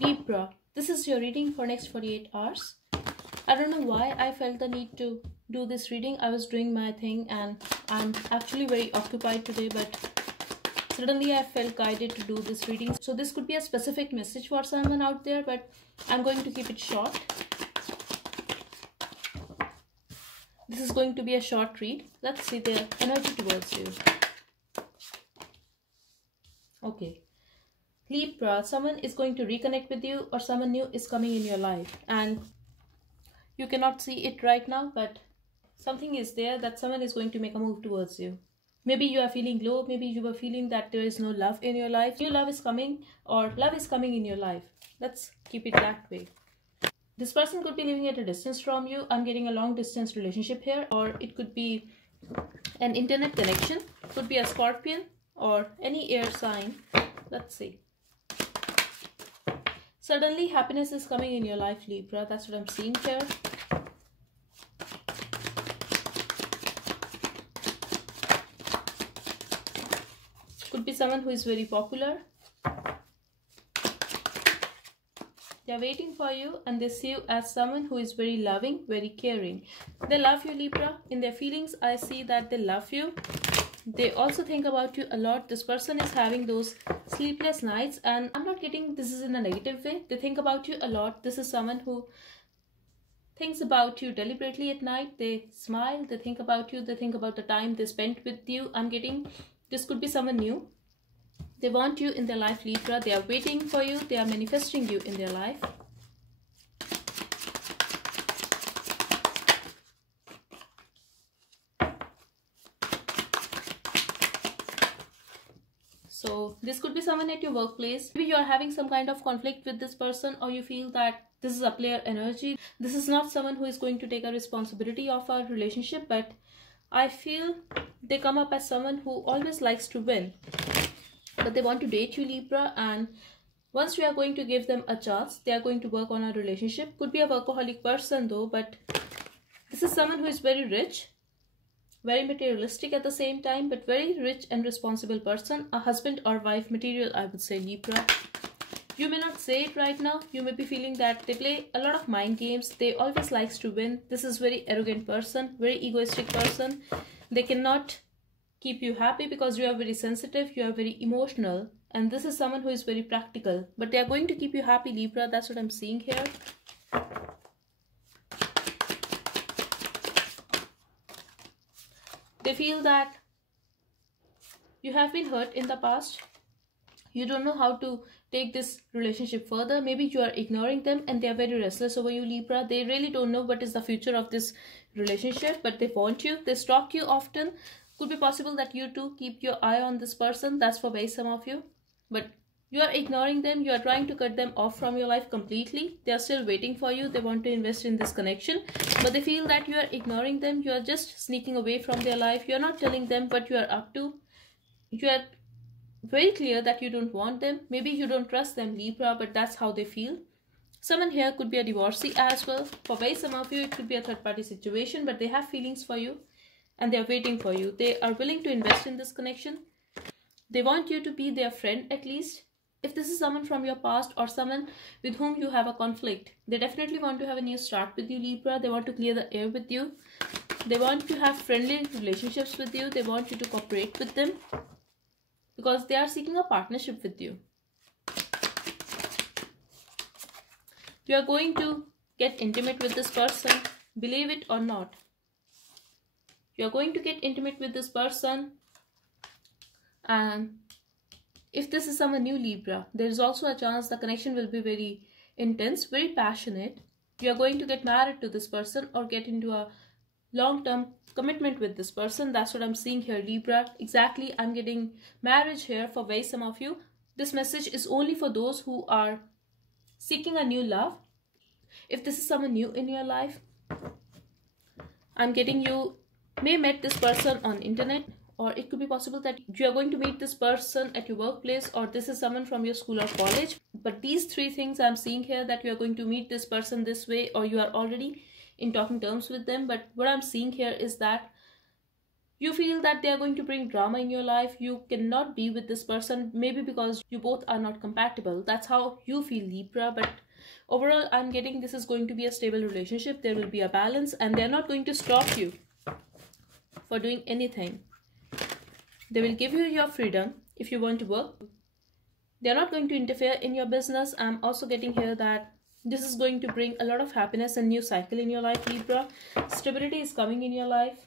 Libra, this is your reading for next 48 hours. I don't know why I felt the need to do this reading. I was doing my thing and I'm actually very occupied today, but suddenly I felt guided to do this reading. So this could be a specific message for someone out there, but I'm going to keep it short. This is going to be a short read. Let's see the energy towards you. Okay. Libra, someone is going to reconnect with you or someone new is coming in your life. And you cannot see it right now, but something is there that someone is going to make a move towards you. Maybe you are feeling low. Maybe you were feeling that there is no love in your life. New love is coming or love is coming in your life. Let's keep it that way. This person could be living at a distance from you. I'm getting a long distance relationship here, or it could be an internet connection. Could be a Scorpion or any air sign. Let's see. Suddenly happiness is coming in your life, Libra. That's what I'm seeing here. Could be someone who is very popular. They are waiting for you and they see you as someone who is very loving, very caring. They love you, Libra. In their feelings, I see that they love you. They also think about you a lot. This person is having those sleepless nights, and I'm not getting this is in a negative way. They think about you a lot. This is someone who thinks about you deliberately at night. They smile, they think about you, they think about the time they spent with you. I'm getting this could be someone new. They want you in their life, Libra. They are waiting for you. They are manifesting you in their life. So this could be someone at your workplace. Maybe you are having some kind of conflict with this person, or you feel that this is a player energy. This is not someone who is going to take a responsibility of our relationship, but I feel they come up as someone who always likes to win. But they want to date you, Libra, and once you are going to give them a chance, they are going to work on a relationship. Could be a workaholic person though, but this is someone who is very rich, very materialistic at the same time, but very rich and responsible person. A husband or wife material, I would say, Libra. You may not say it right now. You may be feeling that they play a lot of mind games. They always likes to win. This is very arrogant person, very egoistic person. They cannot keep you happy because you are very sensitive, you are very emotional, and this is someone who is very practical, but they are going to keep you happy, Libra. That's what I'm seeing here. They feel that you have been hurt in the past. You don't know how to take this relationship further. Maybe you are ignoring them and they are very restless over you, Libra. They really don't know what is the future of this relationship, but they want you. They stalk you often. Could be possible that you too keep your eye on this person. That's for very some of you. But you are ignoring them. You are trying to cut them off from your life completely. They are still waiting for you. They want to invest in this connection. But they feel that you are ignoring them. You are just sneaking away from their life. You are not telling them what you are up to. You are very clear that you don't want them. Maybe you don't trust them, Libra, but that's how they feel. Someone here could be a divorcee as well. For very some of you, it could be a third-party situation, but they have feelings for you. And they are waiting for you. They are willing to invest in this connection. They want you to be their friend at least. If this is someone from your past or someone with whom you have a conflict, they definitely want to have a new start with you, Libra. They want to clear the air with you. They want to have friendly relationships with you. They want you to cooperate with them because they are seeking a partnership with you. You are going to get intimate with this person, believe it or not. You are going to get intimate with this person, and if this is someone new, Libra, there is also a chance the connection will be very intense, very passionate. You are going to get married to this person or get into a long-term commitment with this person. That's what I'm seeing here, Libra. Exactly, I'm getting marriage here for very some of you. This message is only for those who are seeking a new love. If this is someone new in your life, I'm getting you may met this person on internet, or it could be possible that you are going to meet this person at your workplace, or this is someone from your school or college. But these three things I'm seeing here, that you are going to meet this person this way, or you are already in talking terms with them. But what I'm seeing here is that You feel that they are going to bring drama in your life. You cannot be with this person, maybe because you both are not compatible. That's how you feel, Libra. But overall, I'm getting this is going to be a stable relationship. There will be a balance, and they're not going to stop you for doing anything. They will give you your freedom if you want to work. They're not going to interfere in your business. I'm also getting here that this is going to bring a lot of happiness and new cycle in your life, Libra. Stability is coming in your life.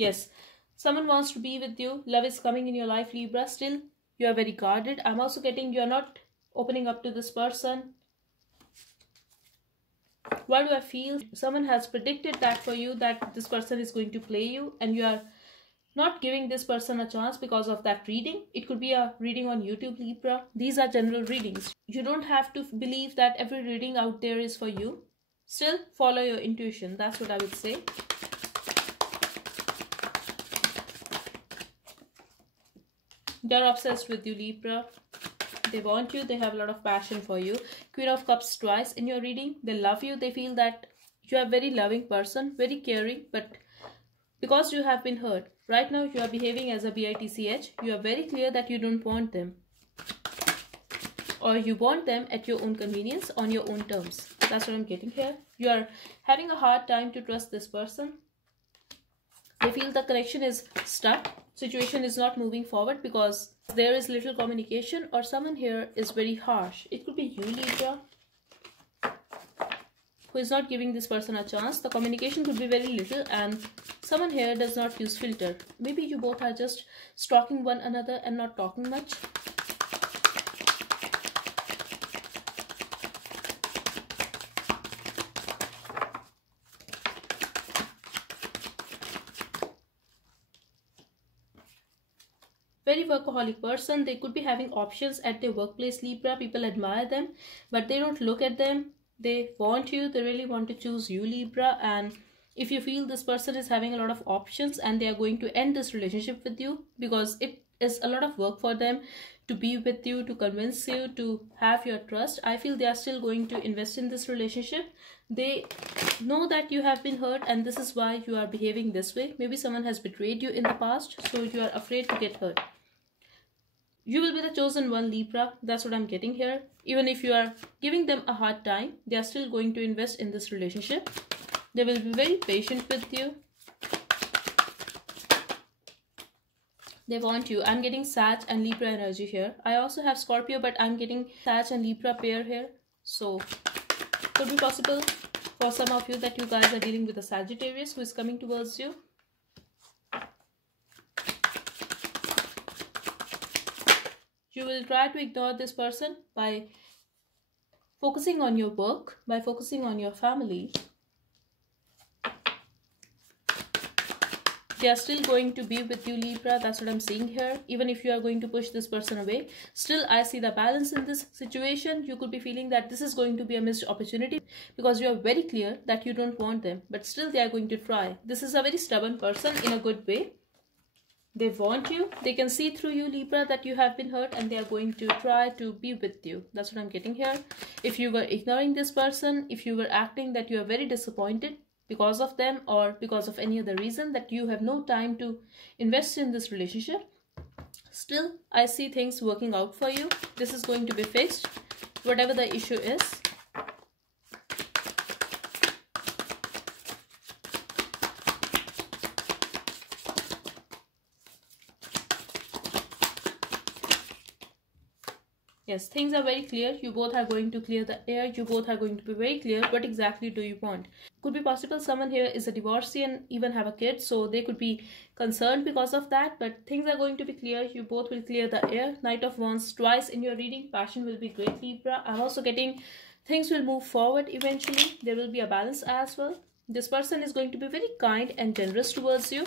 Yes, someone wants to be with you. Love is coming in your life, Libra. Still, you are very guarded. I'm also getting you're not opening up to this person. Why do I feel someone has predicted that for you, that this person is going to play you, and you are not giving this person a chance because of that reading? It could be a reading on YouTube, Libra. These are general readings. You don't have to believe that every reading out there is for you. Still, follow your intuition. That's what I would say. They're obsessed with you, Libra. They want you. They have a lot of passion for you. Queen of Cups twice in your reading. They love you. They feel that you are a very loving person, very caring, but because you have been hurt, right now you are behaving as a bitch. You are very clear that you don't want them, or you want them at your own convenience, on your own terms. That's what I'm getting here. You are having a hard time to trust this person. They feel the connection is stuck. Situation is not moving forward because there is little communication, or someone here is very harsh. It could be you, Libra, who is not giving this person a chance. The communication could be very little, and someone here does not use filter. Maybe you both are just stalking one another and not talking much. Very workaholic person. They could be having options at their workplace, Libra. People admire them, but they don't look at them. They want you. They really want to choose you, Libra. And if you feel this person is having a lot of options and they are going to end this relationship with you because it is a lot of work for them to be with you, to convince you, to have your trust, I feel they are still going to invest in this relationship. They know that you have been hurt, and this is why you are behaving this way. Maybe someone has betrayed you in the past, so you are afraid to get hurt. You will be the chosen one, Libra. That's what I'm getting here. Even if you are giving them a hard time, they are still going to invest in this relationship. They will be very patient with you. They want you. I'm getting Sag and Libra energy here. I also have Scorpio, but I'm getting Sag and Libra pair here. So, could be possible for some of you that you guys are dealing with a Sagittarius who is coming towards you. You will try to ignore this person by focusing on your work, by focusing on your family. They are still going to be with you, Libra. That's what I'm seeing here. Even if you are going to push this person away, still I see the balance in this situation. You could be feeling that this is going to be a missed opportunity because you are very clear that you don't want them, but still they are going to try. This is a very stubborn person in a good way. They want you. They can see through you, Libra, that you have been hurt, and they are going to try to be with you. That's what I'm getting here. If you were ignoring this person, if you were acting that you are very disappointed because of them or because of any other reason that you have no time to invest in this relationship, still I see things working out for you. This is going to be fixed, whatever the issue is. Yes, things are very clear. You both are going to clear the air. You both are going to be very clear. What exactly do you want? Could be possible someone here is a divorcee and even have a kid, so they could be concerned because of that. But things are going to be clear. You both will clear the air. Knight of Wands twice in your reading. Passion will be great, Libra. I'm also getting things will move forward eventually. There will be a balance as well. This person is going to be very kind and generous towards you.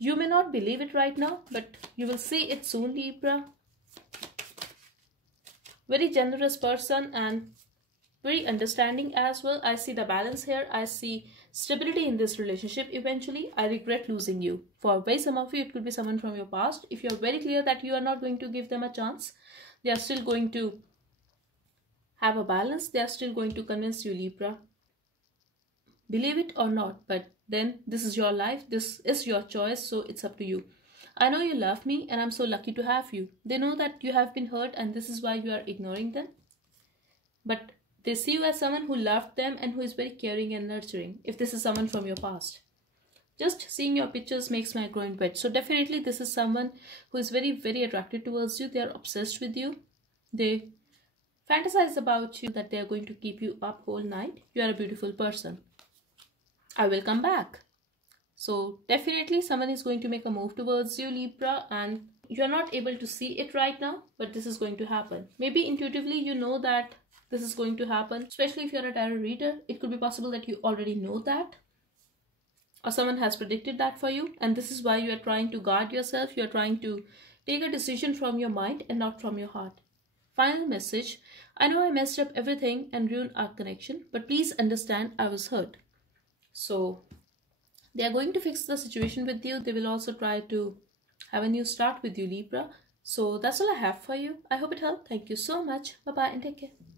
You may not believe it right now, but you will see it soon, Libra. Very generous person and very understanding as well. I see the balance here. I see stability in this relationship. Eventually, I regret losing you. For very some of you, it could be someone from your past. If you're very clear that you are not going to give them a chance, they are still going to have a balance. They are still going to convince you, Libra. Believe it or not, but then this is your life. This is your choice, so it's up to you. I know you love me and I'm so lucky to have you. They know that you have been hurt and this is why you are ignoring them. But they see you as someone who loved them and who is very caring and nurturing, if this is someone from your past. Just seeing your pictures makes my groin wet. So definitely this is someone who is very, very attracted towards you. They are obsessed with you. They fantasize about you, that they are going to keep you up all night. You are a beautiful person. I will come back. So definitely someone is going to make a move towards you, Libra, and you are not able to see it right now, but this is going to happen. Maybe intuitively you know that this is going to happen, especially if you're a tarot reader. It could be possible that you already know that, or someone has predicted that for you, and this is why you are trying to guard yourself. You are trying to take a decision from your mind and not from your heart. Final message: I know I messed up everything and ruined our connection, but please understand I was hurt. So they are going to fix the situation with you. They will also try to have a new start with you, Libra. So that's all I have for you. I hope it helped. Thank you so much. Bye-bye and take care.